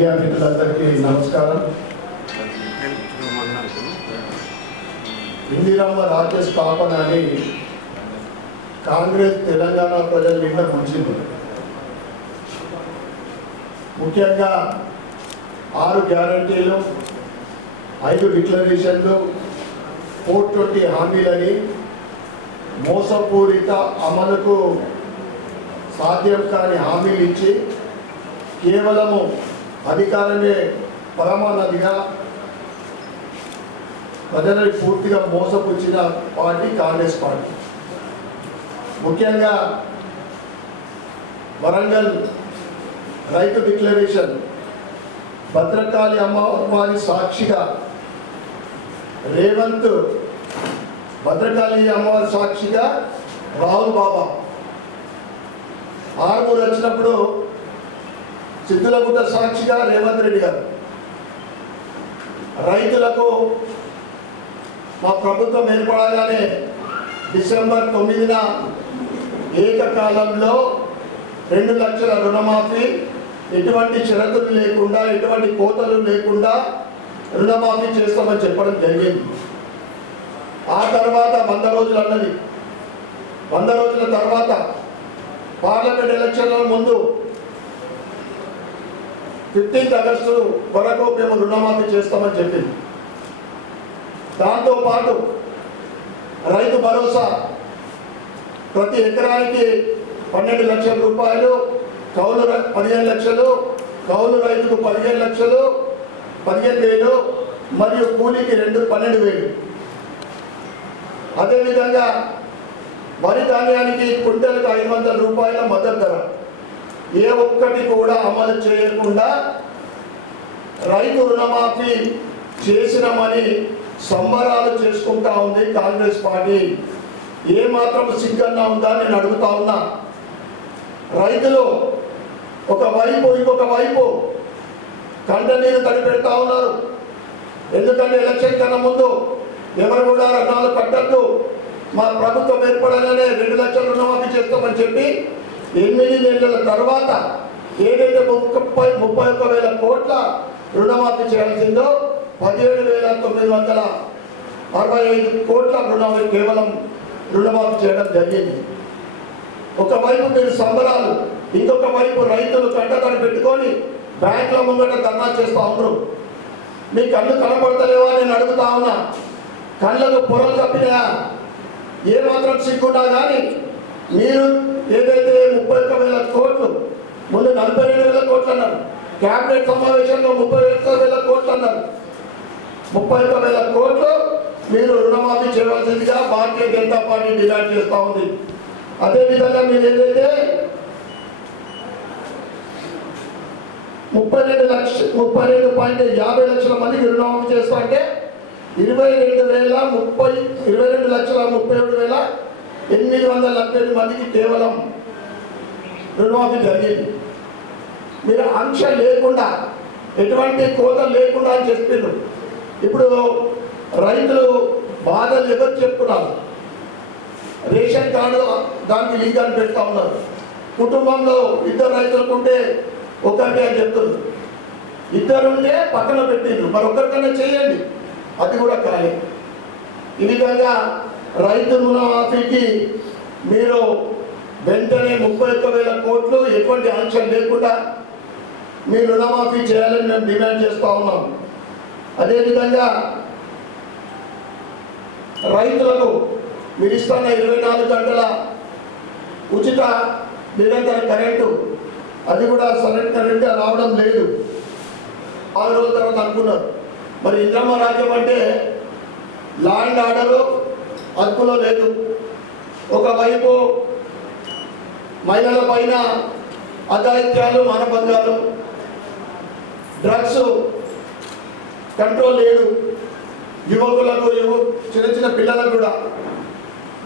Media మిత్రులందరికీ నమస్కారం. ఇందిరమ్మ రాజ్య స్థాపన అని కాంగ్రెస్ తెలంగాణ ప్రజల మీద ముంచింది. ముఖ్యంగా ఆరు గ్యారంటీలు ఐదు డిక్లరేషన్లు ఫోర్ ట్వంటీ హామీలని మోసపూరిత అమలుకు సాధ్యం కాని హామీలు ఇచ్చి కేవలము అధికారమే పరమానదిగా ప్రజలని పూర్తిగా మోసపుచ్చిన పార్టీ కాంగ్రెస్ పార్టీ. ముఖ్యంగా వరంగల్ రైతు డిక్లరేషన్ భద్రకాళి అమ్మవారి సాక్షిగా రేవంత్ భద్రకాళి అమ్మవారి సాక్షిగా రాహుల్ బాబా. ఆరుగురు వచ్చినప్పుడు సిద్ధులగుట్ట సాక్షిగా రేవంత్ రెడ్డి గారు. రైతులకు మా ప్రభుత్వం ఏర్పడగానే డిసెంబర్ తొమ్మిదిన ఏకకాలంలో రెండు లక్షల రుణమాఫీ ఎటువంటి షరతులు లేకుండా ఎటువంటి కోతలు లేకుండా రుణమాఫీ చేస్తామని చెప్పడం జరిగింది. ఆ తర్వాత వంద రోజులు అన్నది. వంద రోజుల తర్వాత పార్లమెంట్ ఎలక్షన్ల ముందు ఫిఫ్టీన్త్ ఆగస్టు వరకు మేము రుణమాఫీ చేస్తామని చెప్పింది. దాంతో పాటు రైతు భరోసా ప్రతి ఎకరానికి పన్నెండు లక్షల రూపాయలు కౌలు రై- పదిహేను లక్షలు కౌలు రైతుకు పదిహేను లక్షలు పదిహేను వేలు మరియు కూలీకి రెండు పన్నెండు వేలు. అదేవిధంగా వరి ధాన్యానికి క్వింటల్కి ఐదు వందల రూపాయల మద్దతు ధర. ఏ ఒక్కటి కూడా అమలు చేయకుండా రైతు రుణమాఫీ చేసినామని సంబరాలు చేసుకుంటా ఉంది కాంగ్రెస్ పార్టీ. ఏ మాత్రం సిగ్గన్నా ఉందా నేను అడుగుతా ఉన్నా. రైతులు ఒక వైపు ఇంకొక వైపు కంట నీరు తడిపెడతా ఉన్నారు. ఎందుకంటే ఎలక్షన్ కన్నా ముందు ఎవరు కూడా రుణాలు కట్టద్దు. మా ప్రభుత్వం ఏర్పడగానే రెండు లక్షల రుణమాఫీ చేస్తామని చెప్పి ఎనిమిది నెలల తర్వాత ఏదైతే ముప్పై ముప్పై ఒక్క వేల కోట్ల రుణమాఫీ చేయాల్సిందో పదిహేడు వేల తొమ్మిది వందల అరవై ఐదు కోట్ల రుణమాఫీ కేవలం రుణమాఫీ చేయడం జరిగింది. ఒకవైపు మీరు సంబరాలు ఇంకొక వైపు రైతులు కంటతడి పెట్టుకొని బ్యాంకుల ముంగట ధర్నా చేస్తూ ఉండరు మీ కళ్ళు కనపడతలేవా నేను అడుగుతా ఉన్నా. కళ్ళకు పొరలు తప్పినా ఏమాత్రం సిగ్గున్నా కానీ మీరు ఏదైతే ముప్పై ఒక్క వేల కోట్లు ముందు నలభై రెండు వేల కోట్లు అన్నారు. క్యాబినెట్ సమావేశంలో ముప్పై ఒక్క వేల కోట్లు అన్నారు. ముప్పై ఒక్క వేల కోట్లు మీరు రుణమాఫీ చేయవలసిందిగా భారతీయ జనతా పార్టీ డిమాండ్ చేస్తూ ఉంది. అదేవిధంగా మీరు ఏదైతే ముప్పై రెండు లక్ష ముప్పై రెండు పాయింట్ యాభై లక్షల మందికి రుణమాఫీ చేస్తా అంటే ఇరవై రెండు వేల ముప్పై ఇరవై రెండు లక్షల ముప్పై ఏడు వేల ఎనిమిది వందల నలభై మందికి కేవలం రుణమాఫీ జరిగింది. మీరు ఆంక్ష లేకుండా ఎటువంటి కోత లేకుండా అని చెప్పారు ఇప్పుడు రైతులు బాధలు ఎవరు చెప్తున్నారు రేషన్ కార్డు దానికి లింక్ అని పెడతా ఉన్నారు. కుటుంబంలో ఇద్దరు రైతులకు ఉంటే అని చెప్తుంది ఇద్దరుంటే పక్కన పెట్టిండ్రు. మరి చేయండి. అది కూడా ఖాళీ ఈ విధంగా రైతు రుణమాఫీకి మీరు వెంటనే ముప్పై ఒక్క వేల కోట్లు ఎటువంటి ఆంక్షలు లేకుండా మీరు రుణమాఫీ చేయాలని మేము డిమాండ్ చేస్తూ ఉన్నాం. అదేవిధంగా రైతులకు మీరు ఇస్తున్న ఇరవై నాలుగు గంటల ఉచిత నిరంతర కరెంటు అది కూడా సరైన కరెంట్ రావడం లేదు. ఆరు రోజుల తర్వాత అనుకున్నారు. మరి ఇంద్రమ్మ రాజ్యం అంటే ల్యాండ్ ఆర్డరు అదుపులో లేదు. ఒకవైపు మహిళల పైన అఘాయిత్యాలు మానబంధాలు డ్రగ్స్ కంట్రోల్ లేదు. యువకులకు యువ చిన్న చిన్న పిల్లలకు కూడా.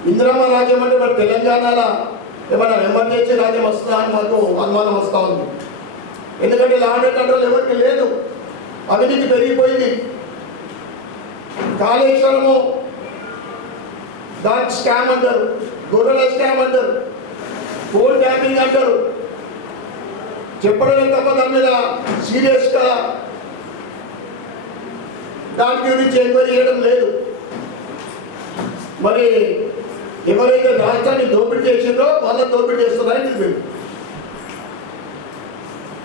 ఇందిరమ్మ రాజ్యం అంటే మరి తెలంగాణలో ఏమైనా ఎమర్జెన్సీ రాజ్యం వస్తుందా అని మాకు అనుమానం వస్తూ ఉంది. ఎందుకంటే లా అండ్ కంట్రోల్ ఎవరికి లేదు. అవినీతి పెరిగిపోయింది. కాళేశ్వరము దాని స్కామ్ అంటారు. గొర్రెల స్కామ్ అంటారు. ఫోన్ ట్యాపింగ్ అంటారు. చెప్పడమే తప్ప దాని మీద సీరియస్గా దాని గురించి ఎంక్వైరీ చేయడం లేదు. మరి ఎవరైతే రాష్ట్రాన్ని దోపిడీ చేసిందో వాళ్ళ దోపిడీ చేస్తున్నారని ఇది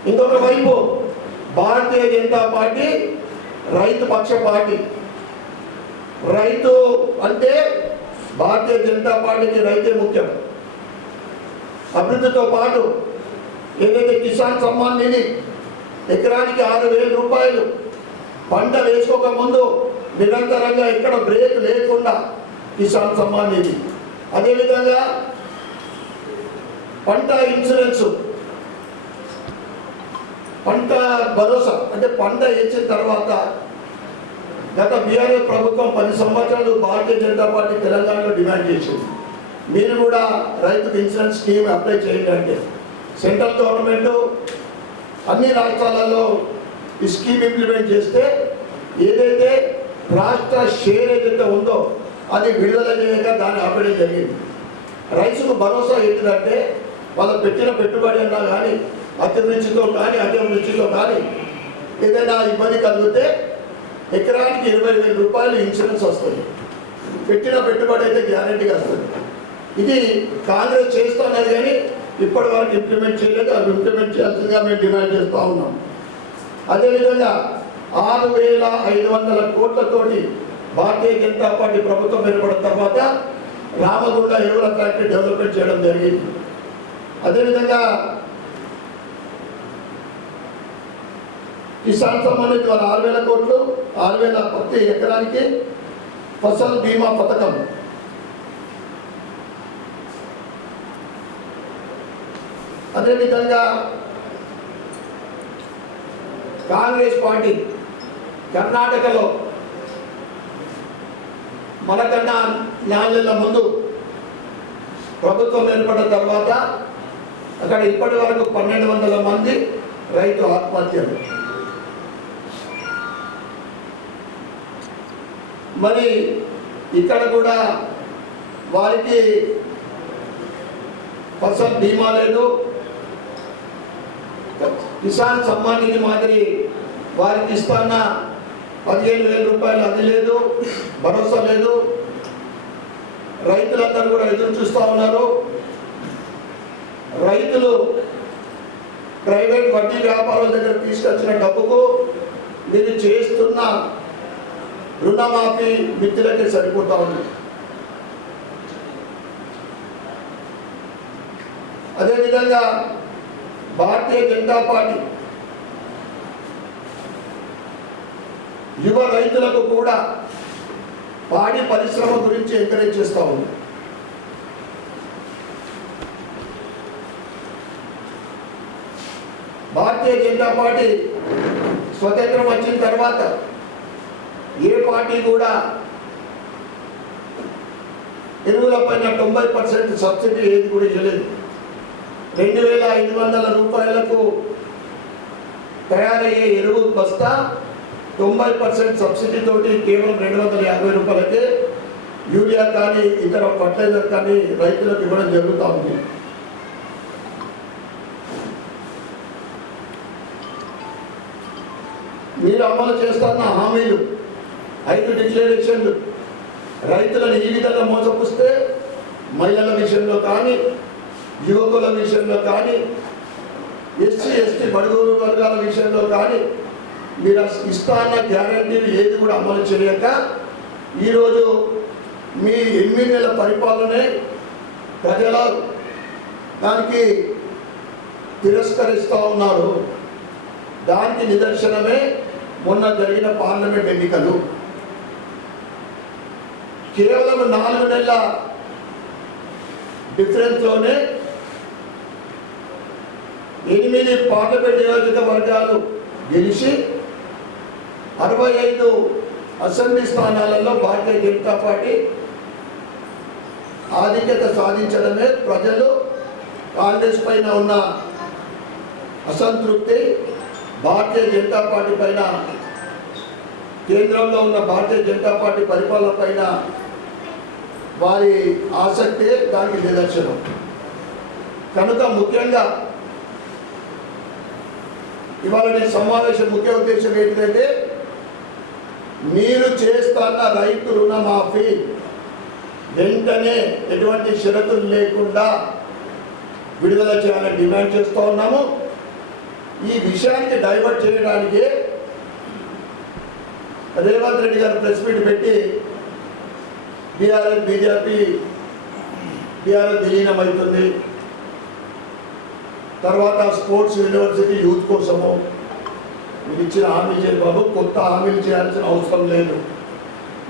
ఇంకొక వైపు భారతీయ జనతా పార్టీ రైతు పక్ష పార్టీ. రైతు అంటే భారతీయ జనతా పార్టీకి రైతే ముఖ్యం. అభివృద్ధితో పాటు ఏదైతే కిసాన్ సమ్మాన్ నిధి ఎకరానికి ఆరు వేల రూపాయలు పంట వేసుకోక ముందు నిరంతరంగా ఎక్కడ బ్రేక్ లేకుండా కిసాన్ సమ్మాన్ నిధి. అదేవిధంగా పంట ఇన్సూరెన్స్ పంట భరోసా అంటే పంట వేసిన తర్వాత గత బీఆర్ఏ ప్రభుత్వం పది సంవత్సరాలు భారతీయ జనతా పార్టీ తెలంగాణలో డిమాండ్ చేసింది. మీరు కూడా రైతుకు ఇన్సూరెన్స్ స్కీమ్ అప్లై చేయండి అంటే సెంట్రల్ గవర్నమెంట్ అన్ని రాష్ట్రాలలో ఈ స్కీమ్ ఇంప్లిమెంట్ చేస్తే ఏదైతే రాష్ట్ర షేర్ ఏదైతే ఉందో అది విడుదల చేయక దాన్ని ఆపేయడం జరిగింది. రైతుకు భరోసా ఏంటిదంటే వాళ్ళు పెట్టిన పెట్టుబడి అన్నా కానీ అతివృష్టితో కానీ అతివృష్టితో కానీ ఏదైనా ఇబ్బంది కలిగితే ఎకరానికి ఇరవై వేల రూపాయలు ఇన్సూరెన్స్ వస్తుంది. పెట్టిన పెట్టుబడి అయితే గ్యారంటీగా వస్తుంది. ఇది కాంగ్రెస్ చేస్తున్నది కానీ ఇప్పటి వరకు ఇంప్లిమెంట్ చేయలేదు. అది ఇంప్లిమెంట్ చేయాల్సిందిగా మేము డిమాండ్ చేస్తూ ఉన్నాం. అదేవిధంగా ఆరు వేల ఐదు వందల కోట్లతోటి భారతీయ జనతా పార్టీ ప్రభుత్వం ఏర్పడిన తర్వాత రామగుండ ఎరువుల ఫ్యాక్టరీ డెవలప్మెంట్ చేయడం జరిగింది. అదేవిధంగా కిసాన్ సంబంధిత వాళ్ళ ఆరు వేల కోట్లు ఆరు వేల ప్రతి ఎకరానికి ఫసల్ బీమా పథకం. అదేవిధంగా కాంగ్రెస్ పార్టీ కర్ణాటకలో మనకన్నా న్యాయాల ముందు ప్రభుత్వం ఏర్పడిన తర్వాత అక్కడ ఇప్పటి వరకు పన్నెండు వందల మంది రైతు ఆత్మహత్యలు. మరి ఇక్కడ కూడా వారికి ఫసల్ బీమా లేదు. కిసాన్ సమ్మాన్ నిధి మాదిరి వారికి ఇస్తున్న పదిహేను వేల రూపాయలు అది లేదు భరోసా లేదు. రైతులందరూ కూడా ఎదురు చూస్తూ ఉన్నారు. రైతులు ప్రైవేట్ వడ్డీ వ్యాపారుల దగ్గర తీసుకొచ్చిన డబ్బుకు మీరు చేస్తున్న రుణమాఫీ మిత్రులకే సరిపోతా ఉంది. అదేవిధంగా భారతీయ జనతా పార్టీ యువ రైతులకు కూడా పాడి పరిశ్రమ గురించి ఎంకరేజ్ చేస్తూ ఉంది. భారతీయ జనతా పార్టీ స్వతంత్రం వచ్చిన తర్వాత ఏ పార్టీ కూడా ఎరువుల పైన తొంభై పర్సెంట్ సబ్సిడీ ఏది కూడా ఇవ్వలేదు. రెండు వేల ఐదు వందల రూపాయలకు తయారయ్యే ఎరువు బస్తా తొంభై పర్సెంట్ సబ్సిడీతోటి కేవలం రెండు వందల యాభై రూపాయలకే యూరియా కానీ ఇతర ఫర్టిలైజర్ కానీ రైతులకు ఇవ్వడం జరుగుతూ ఉంది. మీరు అమలు చేస్తున్న హామీలు ఐదు డిక్లరేషన్లు రైతులను ఈ విధంగా మోసపుస్తే మహిళల విషయంలో కానీ యువకుల విషయంలో కానీ ఎస్సీ ఎస్టీ బడుగు వర్గాల విషయంలో కానీ మీరు ఇస్తాన్న గ్యారంటీలు ఏది కూడా అమలు చేయక ఈరోజు మీ ఎనిమిది నెలల పరిపాలనే ప్రజల దానికి తిరస్కరిస్తూ ఉన్నారు. దానికి నిదర్శనమే మొన్న జరిగిన పార్లమెంట్ ఎన్నికలు. కేవలం నాలుగు నెలల డిఫరెన్స్లోనే ఎనిమిది పార్లమెంట్ నియోజకవర్గాలు గెలిచి అరవై ఐదు అసెంబ్లీ స్థానాలలో భారతీయ జనతా పార్టీ ఆధిక్యత సాధించడమే ప్రజలు కాంగ్రెస్ పైన ఉన్న అసంతృప్తి భారతీయ జనతా పార్టీ పైన కేంద్రంలో ఉన్న భారతీయ జనతా పార్టీ పరిపాలన పైన వారి ఆసక్తి దానికి నిదర్శనం. కనుక ముఖ్యంగా ఇవాళ నేను సమావేశం ముఖ్య ఉద్దేశం ఏంటంటే మీరు చేస్తున్న రైతు రుణమాఫీ వెంటనే ఎటువంటి షరతులు లేకుండా విడుదల చేయాలని డిమాండ్ చేస్తూ ఉన్నాము. ఈ విషయానికి డైవర్ట్ చేయడానికి రేవంత్ రెడ్డి గారు ప్రెస్ మీట్ పెట్టి బీఆర్ఎస్ బీజేపీ బీఆర్ఎస్ విలీనమవుతుంది తర్వాత స్పోర్ట్స్ యూనివర్సిటీ యూత్ కోసము మీరు ఇచ్చిన హామీ చేయండి బాబు కొత్త హామీలు చేయాల్సిన అవసరం లేదు.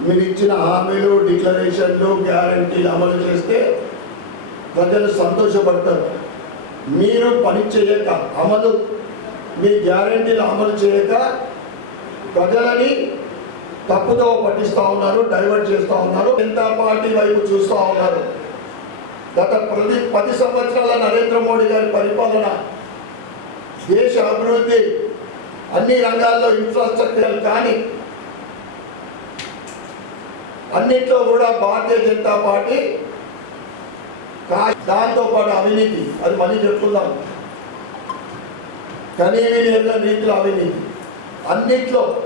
మీరు ఇచ్చిన హామీలు డిక్లరేషన్లు గ్యారంటీలు అమలు చేస్తే ప్రజలు సంతోషపడతారు. మీరు పని చేయక అమలు మీ గ్యారంటీలు అమలు చేయక ప్రజలని తప్పుదో పట్టిస్తూ ఉన్నారు డైవర్ట్ చేస్తూ ఉన్నారు జనతా పార్టీ వైపు చూస్తూ ఉన్నారు. గత ప్రతి పది సంవత్సరాల నరేంద్ర మోడీ గారి పరిపాలన దేశ అభివృద్ధి అన్ని రంగాల్లో ఇన్ఫ్రాస్ట్రక్చర్ కానీ అన్నిట్లో కూడా భారతీయ జనతా పార్టీ దాంతోపాటు దాంతో పాటు అవినీతి. అది మళ్ళీ చెప్పుకుందాం. కనీవి లేని రీతిలో అవినీతి. అన్నిట్లో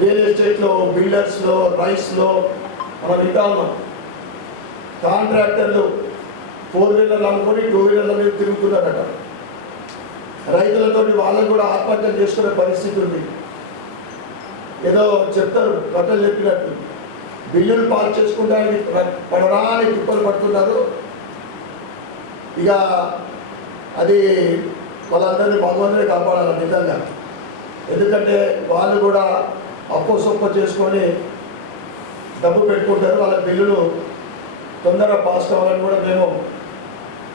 రియల్ ఎస్టేట్లో బిల్డర్స్లో రైస్లో మనం వింటా ఉన్నాం కాంట్రాక్టర్లు ఫోర్ వీలర్లు అమ్ముకొని టూ వీలర్ల మీద తిరుగుతున్నారట. రైతులతో వాళ్ళని కూడా ఆత్మహత్యలు చేసుకునే పరిస్థితి ఉంది. ఏదో చెప్తారు బట్టలు చెప్పినట్టు. బిల్లులు పాస్ చేసుకుంటానికి పడరాని తిప్పలు పడుతున్నారు. ఇక అది వాళ్ళందరినీ భగవంతుని కాపాడాలి నిజంగా. ఎందుకంటే వాళ్ళు కూడా అప్పు సొప్ప చేసుకొని డబ్బు పెట్టుకుంటారు. వాళ్ళ బిల్లులు తొందరగా పాస్ కావాలని కూడా మేము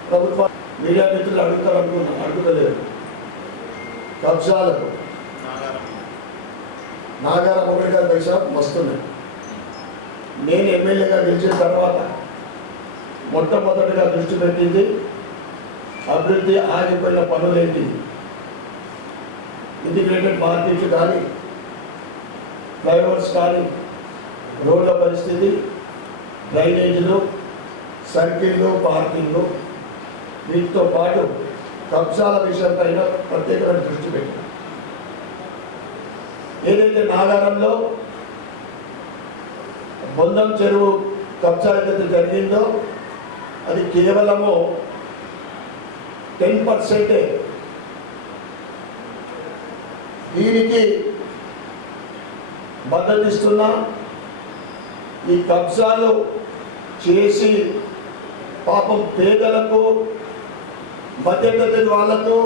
ప్రభుత్వ మీడియా మిత్రులు అడుగుతారు అనుకున్నాం అడుగుతలేదు. కబ్జాలకు. నాగారం ఒకటి గారు పైసా వస్తున్నాయి నేను ఎమ్మెల్యేగా గెలిచిన తర్వాత మొట్టమొదటిగా దృష్టి పెట్టింది అభివృద్ధి ఆగిపోయిన పనులేంటి? ఇంటిగ్రేటెడ్ మార్కెట్ కానీ ఫ్లైఓవర్స్ కానీ రోడ్ల పరిస్థితి డ్రైనేజీలు సర్కిళ్ళు పార్కింగ్లు వీటితో పాటు కబ్జాల విషయంపైన ప్రత్యేకమైన దృష్టి పెట్టిన. ఏదైతే నాగారంలో బొందం చెరువు కబ్జా ఏదైతే జరిగిందో అది కేవలము టెన్ పర్సెంటే. దీనికి మద్దతిస్తున్నా. ఈ కబ్జాలు చేసి పాపం పేదలకు మధ్యతరగతి వాళ్ళకు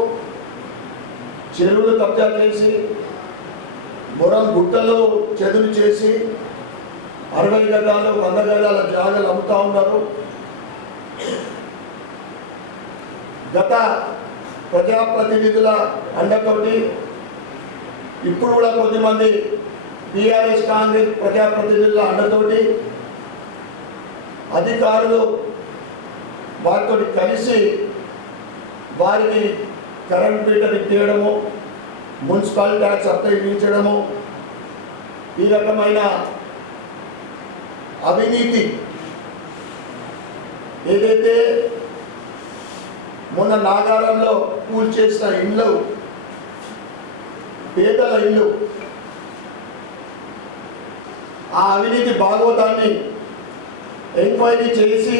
చెరువులు కబ్జా చేసి బురం గుట్టలు చదువు చేసి అరవై గజాలు వంద గజాల జాగలు అమ్ముతా ఉన్నారు. గత ప్రజాప్రతినిధుల అండతోటి ఇప్పుడు కూడా కొద్దిమంది టీఆర్ఎస్ కాంగ్రెస్ ప్రజాప్రతినిధుల అండతోటి అధికారులు వారితో కలిసి వారికి కరెంట్ మీటర్ ఇప్పించడము మున్సిపల్ ట్యాక్స్ అప్పించడము ఈ రకమైన అవినీతి ఏదైతే మొన్న నాగారంలో కూల్చేసిన ఇళ్ళు పేదల ఇల్లు ఆ అవినీతి భాగవతాన్ని ఎంక్వైరీ చేసి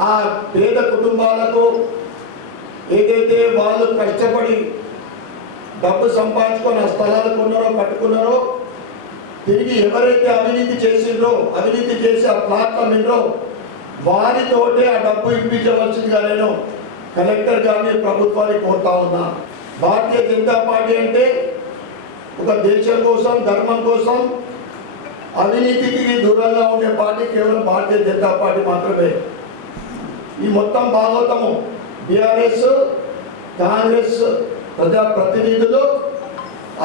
ఆ పేద కుటుంబాలకు ఏదైతే వాళ్ళు కష్టపడి డబ్బు సంపాదించుకొని ఆ స్థలాలు కొన్నారో పట్టుకున్నారో తిరిగి ఎవరైతే అవినీతి చేసిండ్రో అవినీతి చేసి ఆ ప్లాట్లు అమ్మిండ్రో వారితోటే ఆ డబ్బు ఇప్పించవలసిందిగా నేను కలెక్టర్ గారిని ప్రభుత్వాన్ని కోరుతా ఉన్నా. భారతీయ జనతా పార్టీ అంటే ఒక దేశం కోసం ధర్మం కోసం అవినీతికి దూరంగా ఉండే పార్టీ కేవలం భారతీయ జనతా పార్టీ మాత్రమే. ఈ మొత్తం భాగవతము బీఆర్ఎస్ కాంగ్రెస్ ప్రజాప్రతినిధులు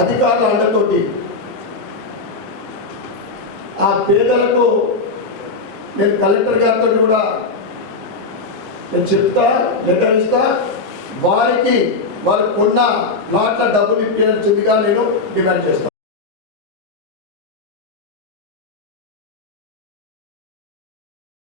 అధికారుల అండతోటి ఆ పేదలకు నేను కలెక్టర్ గారితో కూడా నేను చెప్తా లెటర్ ఇస్తా వారికి వాళ్ళు కొన్న ప్లాట్ల డబ్బులు ఇప్పించాల్సిందిగా నేను డిమాండ్ చేస్తాను.